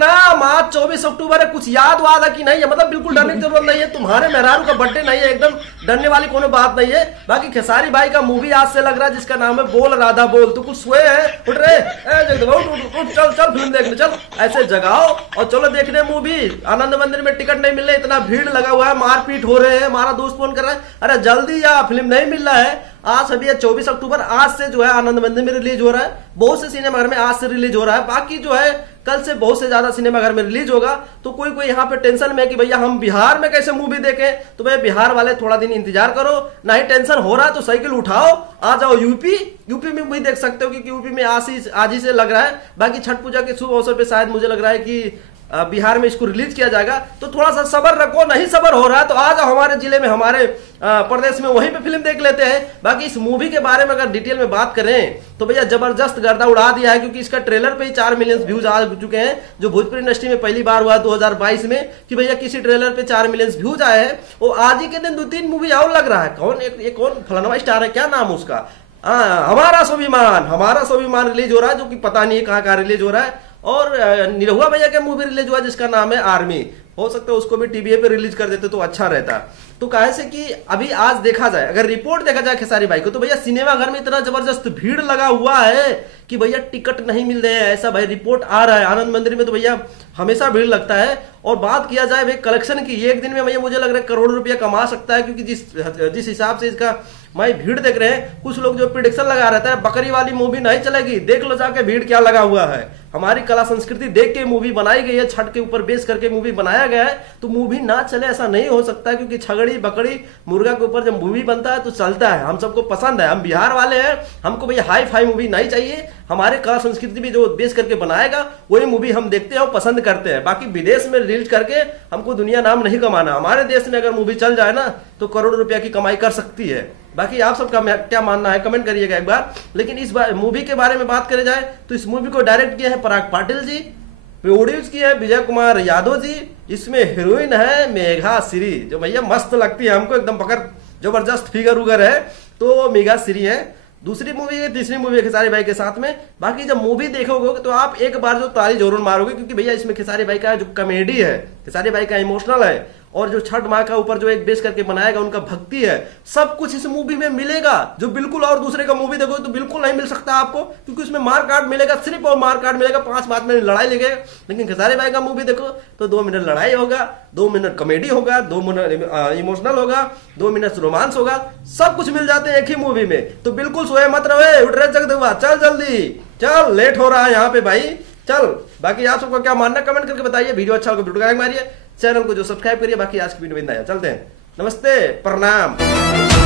प्रणाम। आज 24 अक्टूबर है, कुछ याद वाद है कि नहीं है? मतलब बिल्कुल डरने की जरूरत नहीं है, तुम्हारे मेहरारू का बर्थडे नहीं है, एकदम डरने वाली कोनो बात नहीं है। बाकी खेसारी भाई का मूवी आज से लग रहा है जिसका नाम है बोल राधा बोल। तो कुछ सोए हैं, उठ रहे, उठ, चल चल फिल्म देखने चल, ऐसे जगाओ और चलो देखने मूवी। आनंद मंदिर में टिकट नहीं मिल रहे, इतना भीड़ लगा हुआ है, मारपीट हो रहे हैं, हमारा दोस्त फोन कर रहा है अरे जल्दी आ, फिल्म नहीं मिल रहा है। आज अभी 24 अक्टूबर आज से जो है आनंद मंदिर में रिलीज हो रहा है, बहुत से सिनेमाघर में आज से रिलीज हो रहा है। बाकी जो है कल से बहुत से ज्यादा सिनेमाघर में रिलीज होगा। तो कोई कोई यहाँ पे टेंशन में है कि भैया हम बिहार में कैसे मूवी देखें, तो भैया बिहार वाले थोड़ा दिन इंतजार करो, ना ही टेंशन हो रहा है तो साइकिल उठाओ, आ जाओ यूपी में भी देख सकते हो, क्योंकि यूपी में आज ही से लग रहा है। बाकी छठ पूजा के शुभ अवसर पे शायद मुझे लग रहा है कि बिहार में इसको रिलीज किया जाएगा। तो थोड़ा सा सब्र रखो, नहीं सब्र हो रहा है तो आ जाओ हमारे जिले में, हमारे प्रदेश में, वहीं पे फिल्म देख लेते हैं। बाकी इस मूवी के बारे में अगर डिटेल में बात करें तो भैया जबरदस्त गर्दा उड़ा दिया है, क्योंकि इसका ट्रेलर पे ही 4 मिलियन व्यूज आ चुके हैं, जो भोजपुरी इंडस्ट्री में पहली बार हुआ 2022 में कि भैया किसी ट्रेलर पे 4 मिलियन व्यूज आए हैं। और आज ही के दिन 2-3 मूवी और लग रहा है, कौन एक कौन फलाना स्टार है, क्या नाम उसका, हमारा स्वाभिमान रिलीज हो रहा है, जो कि पता नहीं है कहाँ रिलीज हो रहा है। और निरहुआ भैया का मूवी रिलीज हुआ जिसका नाम है आर्मी, हो सकता है उसको भी टीवीए पे रिलीज कर देते तो अच्छा रहता। तो कहे से कि अभी आज देखा जाए, अगर रिपोर्ट देखा जाए खेसारी भाई को, तो भैया सिनेमा घर में इतना जबरदस्त भीड़ लगा हुआ है कि भैया टिकट नहीं मिल रहे हैं, ऐसा भाई रिपोर्ट आ रहा है। आनंद मंदिर में तो भैया हमेशा भीड़ लगता है। और बात किया जाए भाई कलेक्शन की, एक दिन में भैया मुझे लग रहा है करोड़ रुपया कमा सकता है, क्योंकि जिस हिसाब से इसका मैं भीड़ देख रहे हैं, कुछ लोग जो प्रिडिक्शन लगा रहता है बकरी वाली मूवी नहीं चलेगी, देख लो जाके भीड़ क्या लगा हुआ है। हमारी कला संस्कृति देख के मूवी बनाई गई है, छठ के ऊपर बेस करके मूवी बनाया गया है, तो मूवी ना चले ऐसा नहीं हो सकता, क्योंकि छगड़ी बकड़ी मुर्गा के ऊपर जब मूवी बनता है तो चलता है, हम सबको पसंद है। हम बिहार वाले हैं, हमको भैया हाई फाई मूवी नहीं चाहिए, हमारे कला संस्कृति भी जो बेस करके बनाएगा वही मूवी हम देखते हैं और पसंद करते हैं। बाकी विदेश में रिलीज करके हमको दुनिया नाम नहीं कमाना, हमारे देश में अगर मूवी चल जाए ना तो करोड़ रुपया की कमाई कर सकती है। बाकी आप सबका क्या मानना है कमेंट करिएगा एक बार। लेकिन इस बार मूवी के बारे में बात करें जाए तो इस मूवी को डायरेक्ट किया है पराग पाटिल जी, प्रोड्यूस किया है विजय कुमार यादव जी, इसमें हीरोइन है मेघा श्री, जो भैया मस्त लगती है हमको, एकदम पकड़ जबरदस्त फिगर उगर है, तो मेघा श्री है। दूसरी मूवी है, तीसरी मूवी है खेसारी भाई के साथ में। बाकी जब मूवी देखोगे तो आप एक बार जो ताली जरूर मारोगे, क्योंकि भैया इसमें खेसारी भाई का जो कॉमेडी है, खेसारी भाई का इमोशनल है, और जो छठ माँ का ऊपर जो एक बेस करके बनाएगा उनका भक्ति है, सब कुछ इस मूवी में मिलेगा, जो बिल्कुल और दूसरे का मूवी देखो तो बिल्कुल नहीं मिल सकता आपको, क्योंकि उसमें मार काट मिलेगा, सिर्फ और मार काट मिलेगा, 5 मिनट लड़ाई लगेगा। लेकिन खेसारी भाई का मूवी देखो तो 2 मिनट लड़ाई होगा, 2 मिनट कॉमेडी होगा, 2 मिनट इमोशनल होगा, 2 मिनट रोमांस होगा, सब कुछ मिल जाते हैं एक ही मूवी में। तो बिल्कुल सोए मत रहे, उठ रहे जगदुआ, चल जल्दी चल, लेट हो रहा है यहाँ पे भाई, चल। बाकी आप सबका क्या मानना कमेंट करके बताइए। वीडियो अच्छा होगा वीडियो को लाइक मारिए, चैनल को जो सब्सक्राइब करिए। बाकी आज की वीडियो में इतना है, चलते हैं, नमस्ते प्रणाम।